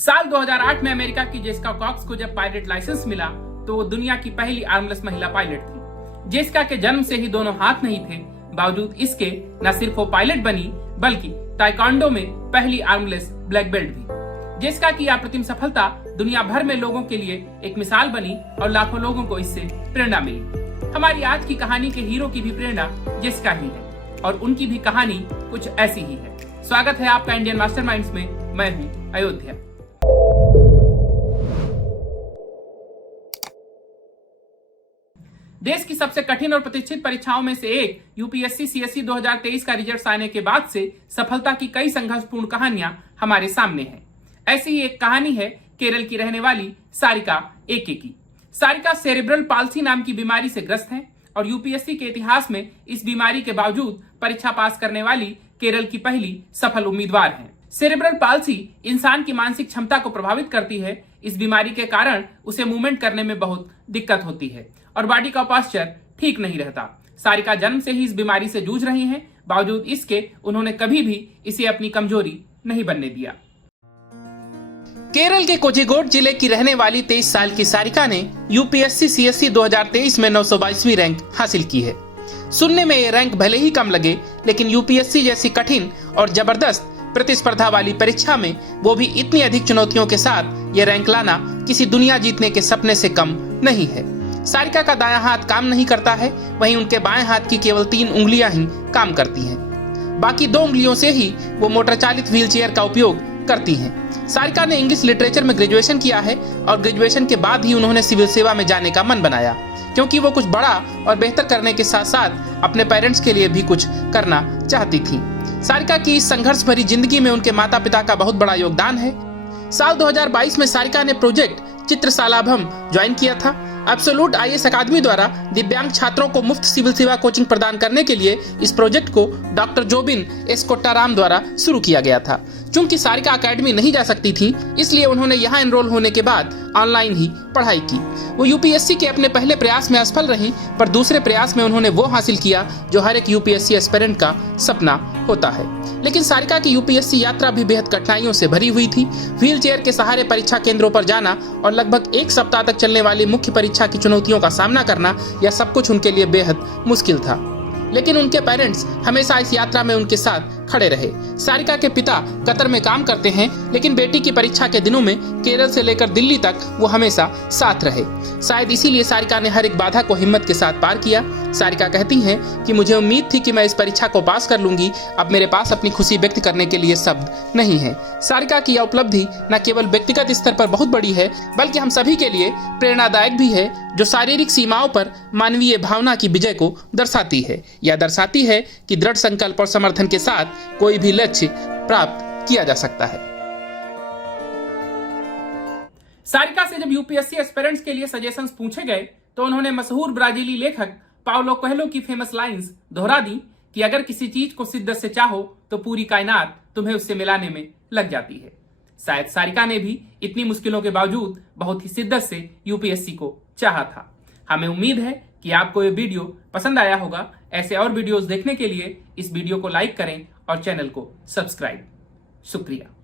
साल 2008 में अमेरिका की जेसिका कॉक्स को जब पायलट लाइसेंस मिला तो वो दुनिया की पहली आर्मलेस महिला पायलट थी। जेसिका के जन्म से ही दोनों हाथ नहीं थे, बावजूद इसके न सिर्फ वो पायलट बनी बल्कि ताइक्वांडो में पहली आर्मलेस ब्लैक बेल्ट भी। जेसिका की अप्रतिम सफलता दुनिया भर में लोगों के लिए एक मिसाल बनी और लाखों लोगों को इससे प्रेरणा मिली। हमारी आज की कहानी के हीरो की भी प्रेरणा जेसिका ही है और उनकी भी कहानी कुछ ऐसी ही है। स्वागत है आपका इंडियन मास्टरमाइंड्स में। मैं हूं अयोध्या। देश की सबसे कठिन और प्रतिष्ठित परीक्षाओं में से एक यूपीएससी सीएसई 2023 का रिजल्ट आने के बाद से सफलता की कई संघर्षपूर्ण कहानियां हमारे सामने हैं। ऐसी ही एक कहानी है केरल की रहने वाली सारिका एके की। सारिका सेरेब्रल पाल्सी नाम की बीमारी से ग्रस्त हैं और यूपीएससी के इतिहास में इस बीमारी के बावजूद परीक्षा पास करने वाली केरल की पहली सफल उम्मीदवार हैं। सेरेब्रल पाल्सी इंसान की मानसिक क्षमता को प्रभावित करती है। इस बीमारी के कारण उसे मूवमेंट करने में बहुत दिक्कत होती है और बॉडी का पोस्चर ठीक नहीं रहता। सारिका जन्म से ही इस बीमारी से जूझ रही हैं, बावजूद इसके उन्होंने कभी भी इसे अपनी कमजोरी नहीं बनने दिया। केरल के कोझिकोड जिले की रहने वाली 23 साल की सारिका ने यूपीएससी सीएसई 2023 में 922वीं रैंक हासिल की है। सुनने में ये रैंक भले ही कम लगे, लेकिन यूपीएससी जैसी कठिन और जबरदस्त प्रतिस्पर्धा वाली परीक्षा में वो भी इतनी अधिक चुनौतियों के साथ ये रैंक लाना किसी दुनिया जीतने के सपने से कम नहीं है। सारिका का दायां हाथ काम नहीं करता है, वहीं उनके बाएं हाथ की केवल 3 उंगलियां ही काम करती हैं। बाकी 2 उंगलियों से ही वो मोटर चालित व्हीलचेयर का उपयोग करती हैं। सारिका ने इंग्लिश लिटरेचर में ग्रेजुएशन किया है और ग्रेजुएशन के बाद ही उन्होंने सिविल सेवा में जाने का मन बनाया, क्योंकि वो कुछ बड़ा और बेहतर करने के साथ साथ अपने पेरेंट्स के लिए भी कुछ करना चाहती थी। सारिका की इस संघर्ष भरी जिंदगी में उनके माता पिता का बहुत बड़ा योगदान है। साल 2022 में सारिका ने प्रोजेक्ट चित्रशालाभम ज्वाइन किया था। एब्सोल्यूट आईएएस अकादमी द्वारा दिव्यांग छात्रों को मुफ्त सिविल सेवा कोचिंग प्रदान करने के लिए इस प्रोजेक्ट को डॉक्टर जोबिन एस कोट्टाराम द्वारा शुरू किया गया था। चूंकि सारिका अकेडमी नहीं जा सकती थी, इसलिए उन्होंने यहाँ एनरोल होने के बाद ऑनलाइन ही पढ़ाई की। वो यूपीएससी के अपने पहले प्रयास में असफल रही, पर दूसरे प्रयास में उन्होंने वो हासिल किया जो हर एक यूपीएससी एस्पिरेंट का सपना होता है। लेकिन सारिका की यूपीएससी यात्रा भी बेहद कठिनाइयों से भरी हुई थी। व्हीलचेयर के सहारे परीक्षा केंद्रों पर जाना और लगभग 1 सप्ताह तक चलने वाली मुख्य परीक्षा की चुनौतियों का सामना करना, यह सब कुछ उनके लिए बेहद मुश्किल था। लेकिन उनके पेरेंट्स हमेशा इस यात्रा में उनके साथ खड़े रहे। सारिका के पिता कतर में काम करते हैं, लेकिन बेटी की परीक्षा के दिनों में केरल से लेकर दिल्ली तक वो हमेशा साथ रहे। शायद इसीलिए सारिका ने हर एक बाधा को हिम्मत के साथ पार किया। सारिका कहती हैं कि मुझे उम्मीद थी कि मैं इस परीक्षा को पास कर लूंगी, अब मेरे पास अपनी खुशी व्यक्त करने के लिए शब्द नहीं है। सारिका की यह उपलब्धि न केवल व्यक्तिगत स्तर पर बहुत बड़ी है, बल्कि हम सभी के लिए प्रेरणादायक भी है, जो शारीरिक सीमाओं पर मानवीय भावना की विजय को दर्शाती है। यह दर्शाती है कि दृढ़ संकल्प और समर्थन के साथ कोई भी लक्ष्य प्राप्त किया जा सकता है। सारिका से जब यूपीएससी एस्पिरेंट्स के लिए सजेशंस पूछे गए तो उन्होंने मशहूर ब्राजीली लेखक पाउलो कोएल्हो की फेमस लाइंस दोहरा दी कि अगर किसी चीज को शिद्दत से चाहो तो पूरी कायनात तुम्हें उससे मिलाने में लग जाती है। शायद सारिका ने भी इतनी मुश्किलों के बावजूद बहुत ही शिद्दत से यूपीएससी को चाहा था। हमें उम्मीद है कि आपको ये वीडियो पसंद आया होगा। ऐसे और वीडियोस देखने के लिए इस वीडियो को लाइक करें और चैनल को सब्सक्राइब। शुक्रिया।